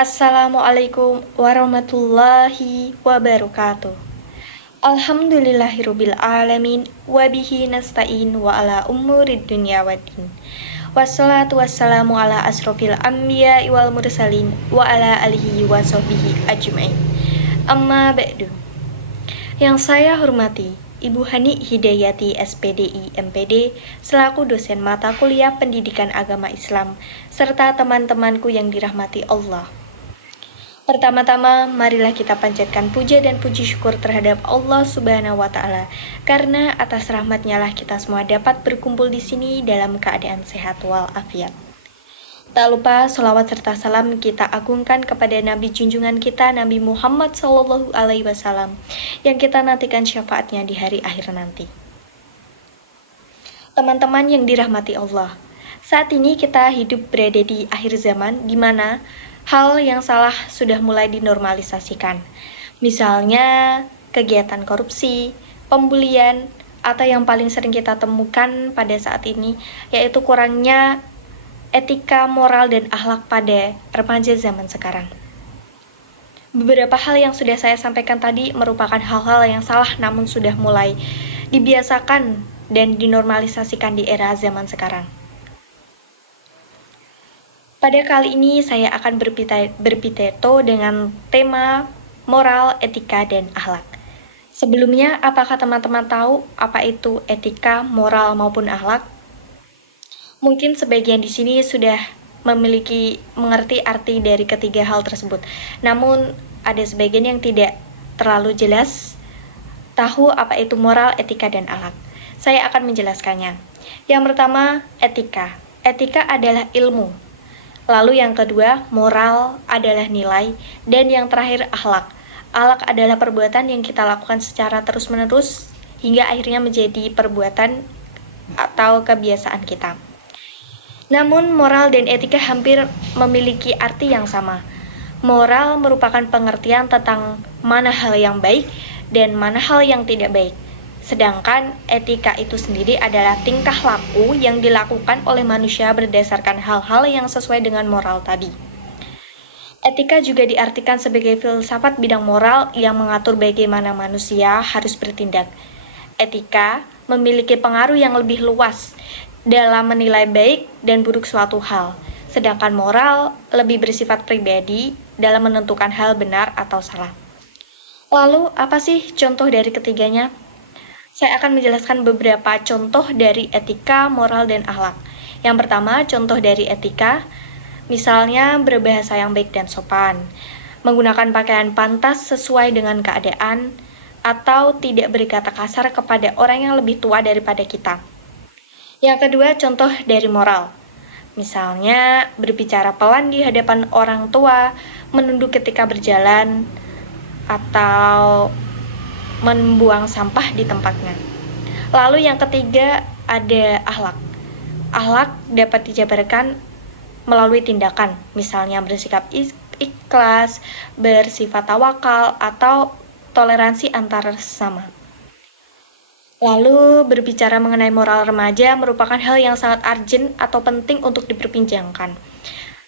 Assalamualaikum warahmatullahi wabarakatuh. Alhamdulillahirabbil alamin wa bihi nasta'in wa ala umurid dunya waddin. Wassalatu wassalamu ala asrofil anbiya'i wal mursalin wa ala alihi wa sahbihi ajmain. Amma ba'du. Yang saya hormati Ibu Hani Hidayati SPDI MPD selaku dosen mata kuliah Pendidikan Agama Islam serta teman-temanku yang dirahmati Allah. Pertama-tama, marilah kita panjatkan puja dan puji syukur terhadap Allah Subhanahu wa Ta'ala, karena atas rahmat-Nya lah kita semua dapat berkumpul di sini dalam keadaan sehat walafiat. Tak lupa sholawat serta salam kita agungkan kepada Nabi junjungan kita Nabi Muhammad SAW yang kita nantikan syafaatnya di hari akhir nanti. Teman-teman yang dirahmati Allah, saat ini kita hidup berada di akhir zaman di mana hal yang salah sudah mulai dinormalisasikan. Misalnya kegiatan korupsi, pembulian, atau yang paling sering kita temukan pada saat ini yaitu kurangnya etika, moral, dan akhlak pada remaja zaman sekarang. Beberapa hal yang sudah saya sampaikan tadi merupakan hal-hal yang salah namun sudah mulai dibiasakan dan dinormalisasikan di era zaman sekarang. Pada kali ini saya akan berpiteto dengan tema moral, etika, dan akhlak. Sebelumnya, apakah teman-teman tahu apa itu etika, moral, maupun akhlak? Mungkin sebagian di sini sudah mengerti arti dari ketiga hal tersebut. Namun, ada sebagian yang tidak terlalu jelas tahu apa itu moral, etika, dan akhlak. Saya akan menjelaskannya. Yang pertama, etika. Etika adalah ilmu. Lalu yang kedua, moral adalah nilai. Dan yang terakhir, akhlak. Akhlak adalah perbuatan yang kita lakukan secara terus-menerus hingga akhirnya menjadi perbuatan atau kebiasaan kita. Namun, moral dan etika hampir memiliki arti yang sama. Moral merupakan pengertian tentang mana hal yang baik dan mana hal yang tidak baik. Sedangkan etika itu sendiri adalah tingkah laku yang dilakukan oleh manusia berdasarkan hal-hal yang sesuai dengan moral tadi. Etika juga diartikan sebagai filsafat bidang moral yang mengatur bagaimana manusia harus bertindak. Etika memiliki pengaruh yang lebih luas dalam menilai baik dan buruk suatu hal, sedangkan moral lebih bersifat pribadi dalam menentukan hal benar atau salah. Lalu, apa sih contoh dari ketiganya? Saya akan menjelaskan beberapa contoh dari etika, moral, dan akhlak. Yang pertama, contoh dari etika, misalnya berbahasa yang baik dan sopan, menggunakan pakaian pantas sesuai dengan keadaan, atau tidak berkata kasar kepada orang yang lebih tua daripada kita. Yang kedua, contoh dari moral. Misalnya, berbicara pelan di hadapan orang tua, menunduk ketika berjalan, atau membuang sampah di tempatnya. Lalu yang ketiga ada akhlak. Akhlak dapat dijabarkan melalui tindakan, misalnya bersikap ikhlas, bersifat tawakal, atau toleransi antar sesama. Lalu berbicara mengenai moral remaja merupakan hal yang sangat urgent atau penting untuk diperbincangkan.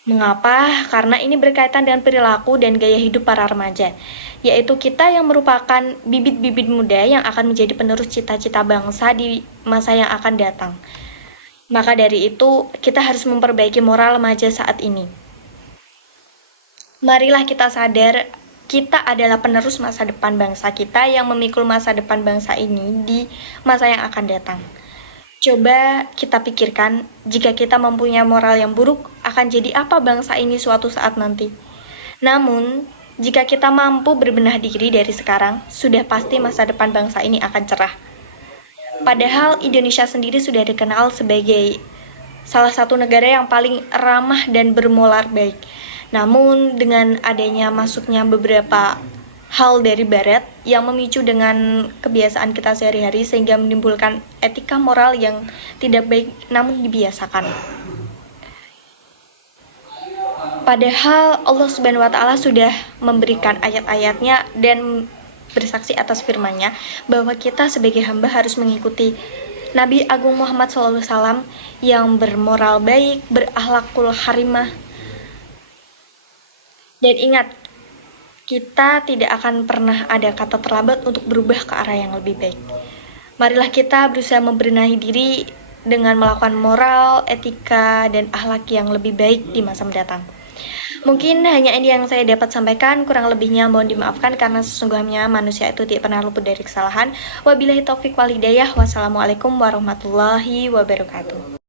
Mengapa? Karena ini berkaitan dengan perilaku dan gaya hidup para remaja, yaitu kita yang merupakan bibit-bibit muda yang akan menjadi penerus cita-cita bangsa di masa yang akan datang. Maka dari itu, kita harus memperbaiki moral remaja saat ini. Marilah kita sadar, kita adalah penerus masa depan bangsa kita yang memikul masa depan bangsa ini di masa yang akan datang. Coba kita pikirkan, jika kita mempunyai moral yang buruk, akan jadi apa bangsa ini suatu saat nanti. Namun, jika kita mampu berbenah diri dari sekarang, sudah pasti masa depan bangsa ini akan cerah. Padahal Indonesia sendiri sudah dikenal sebagai salah satu negara yang paling ramah dan bermoral baik. Namun, dengan adanya masuknya beberapa hal dari barat yang memicu dengan kebiasaan kita sehari-hari sehingga menimbulkan etika moral yang tidak baik namun dibiasakan. Padahal Allah Subhanahu wa Ta'ala sudah memberikan ayat-ayatnya dan bersaksi atas firman-Nya bahwa kita sebagai hamba harus mengikuti Nabi Agung Muhammad SAW yang bermoral baik, berakhlakul harimah, Dan ingat, kita tidak akan pernah ada kata terlambat untuk berubah ke arah yang lebih baik. Marilah kita berusaha membenahi diri dengan melakukan moral, etika, dan akhlak yang lebih baik di masa mendatang. Mungkin hanya ini yang saya dapat sampaikan, kurang lebihnya mohon dimaafkan karena sesungguhnya manusia itu tidak pernah luput dari kesalahan. Wabillahi taufik wal hidayah. Wassalamualaikum warahmatullahi wabarakatuh.